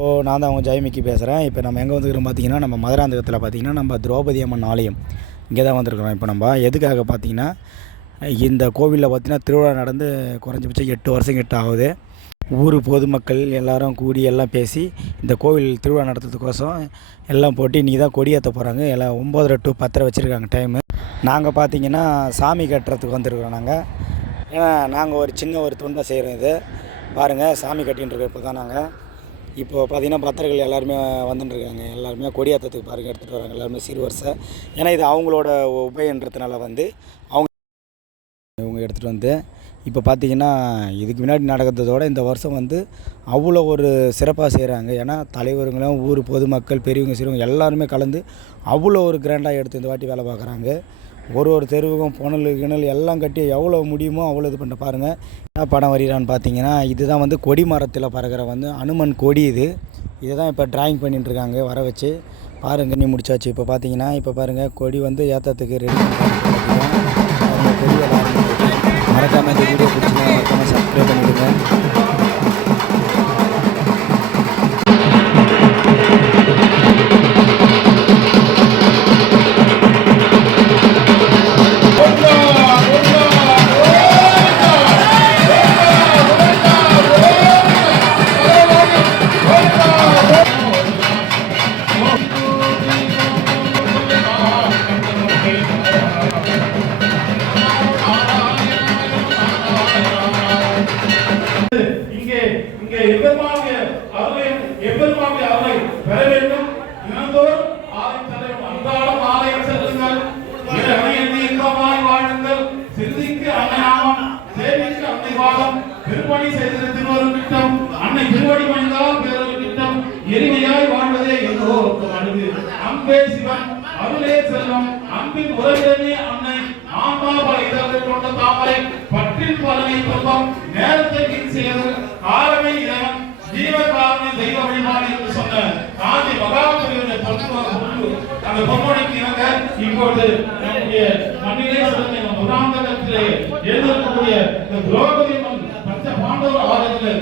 ஓ நான் தான் அவங்க ஜெயமிக்கி பேசுகிறேன் இப்போ நம்ம எங்கே வந்துருக்கோம் பார்த்தீங்கன்னா நம்ம மதுராந்தகத்தில் பார்த்தீங்கன்னா நம்ம திரௌபதி அம்மன் ஆலயம் இங்கே தான் வந்திருக்கிறோம். இப்போ நம்ம எதுக்காக பார்த்தீங்கன்னா இந்த கோவிலில் பார்த்தீங்கன்னா திருவிழா நடந்து குறைஞ்சபட்சம் எட்டு வருஷம் கிட்ட ஆகுது. ஊர் பொதுமக்கள் எல்லாரும் கூடி எல்லாம் பேசி இந்த கோவில் திருவிழா நடத்துறதுக்கோசம் எல்லாம் போட்டு இன்றைக்கி தான் கொடியேற்ற போகிறாங்க எல்லாம் ஒம்போதரை டு பத்தரை வச்சுருக்காங்க டைமு நாங்கள் பார்த்தீங்கன்னா சாமி கட்டுறதுக்கு வந்திருக்கிறோம் நாங்கள் ஏன்னா நாங்கள் ஒரு சின்ன ஒரு தொண்டை செய்கிறோம் இது பாருங்கள் சாமி கட்டின்னு இருக்கோம் இப்போ தான் நாங்கள் இப்போ பார்த்தீங்கன்னா பக்தர்கள் எல்லாருமே வந்துட்டுருக்காங்க எல்லாருமே கொடியாத்தத்துக்கு பாருங்கள் எடுத்துகிட்டு வராங்க. எல்லாருமே சீர்வரிசை ஏன்னா இது அவங்களோட உபயன்றதுனால வந்து அவங்க இவங்க எடுத்துகிட்டு வந்து இப்போ பார்த்தீங்கன்னா இதுக்கு முன்னாடி நடக்கிறதோட இந்த வருஷம் வந்து அவ்வளோ ஒரு சிறப்பாக செய்கிறாங்க ஏன்னா தலைவர்களும் ஊர் பொதுமக்கள் பெரியவங்க சிறுவங்க எல்லாருமே கலந்து அவ்வளோ ஒரு கிராண்டாக எடுத்து இந்த வாட்டி வேலை பார்க்குறாங்க. ஒரு ஒரு தெருவுக்கும் புனல் கிணல் எல்லாம் கட்டி எவ்வளோ முடியுமோ அவ்வளோ இது பண்ண பாருங்கள் என்ன படம் வரைகிறான்னு பார்த்தீங்கன்னா இதுதான் வந்து கொடி மரத்தில் பறக்கிற வந்து அனுமன் கொடி இது. இதை தான் இப்போ டிராயிங் பண்ணிட்டுருக்காங்க வர வச்சு. பாருங்க நீ முடிச்சாச்சு. இப்போ பார்த்தீங்கன்னா இப்போ பாருங்கள் கொடி வந்து ஏற்றத்துக்கு ரெடி கொடி மறக்காமல் இந்த வீடியோ பிடிச்சிங்கன்னா மறக்காமல் சப்ஸ்கிரைப் பண்ணிவிடுங்க இங்கே இங்கே எம்பெருமானுடைய அருளை எம்பெருமானுடைய அருளை பெற வேண்டும். தினந்தோறும் ஆலயம் செல்லும் அன்றாடம் ஆலயம் செல்லுங்கள் இறைவனை எண்ணி இன்பமாய் வாழுங்கள். சிந்திக்கு அன்னையாமம் சேவிக்கு அன்னை பாதம். திருப்பணி செய்தது திருவரும் திட்டம் அன்னை திருவடி மனிதால் பேரொரு திட்டம் எளிமையாய் வாழ்வதே எல்லோருக்கு அணுகு அன்பே. சிவன் அருளே செல்வம். அன்பின் உறவிடமே அன்னை ஆன்மாபல இதழ்கள் கொண்ட தாமரை. பற்றின் பலனை துன்பம் நேரத்தை வீண் தெய்வ வழிபாடு என்று சொன்ன காந்தி மகாபுரியுடைய பொன்ம அந்த பொன்மொழிக்கு இணங்க இப்பொழுது நம்முடைய மண்ணிலே சிறந்த நம்ம புராந்தகத்திலே எழுதக்கூடிய இந்த திரௌபதி அம்மன் பஞ்ச பாண்டவர் ஆலயத்தில்